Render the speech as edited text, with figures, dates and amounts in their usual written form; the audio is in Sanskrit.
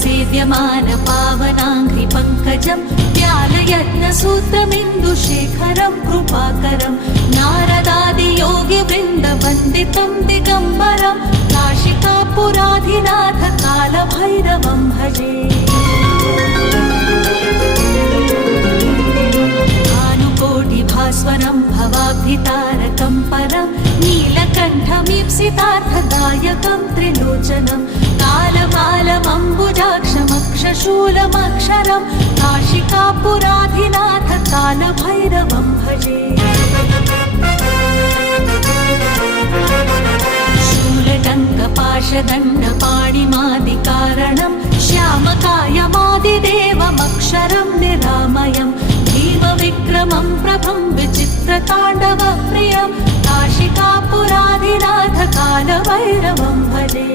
सेव्यमान पावनाङ्घ्रि पङ्कजं व्यालयत्नसूत्रमिन्दुशेखरं कृपाकरं नारदादियोगिवृन्दवन्दितं दिगम्बरं काशिकापुराधिनाथ कालभैरवं भजे। भानुकोटिभास्वरं भवाब्धितारकं परं नीलकण्ठमीप्सितार्थदायकं त्रिलोचनं कालकालमम्बुजाक्षमक्षशूलमक्षरं काशिकापुराधिनाथ कालभैरवं भजे। शूलटङ्कपाशदण्डपाणिमादिकारणं श्यामकायमादिदेवमक्षरं निरामयं भीमविक्रमं प्रभं विचित्रताण्डवप्रियं काशिकापुराधिनाथ कालभैरवं भजे।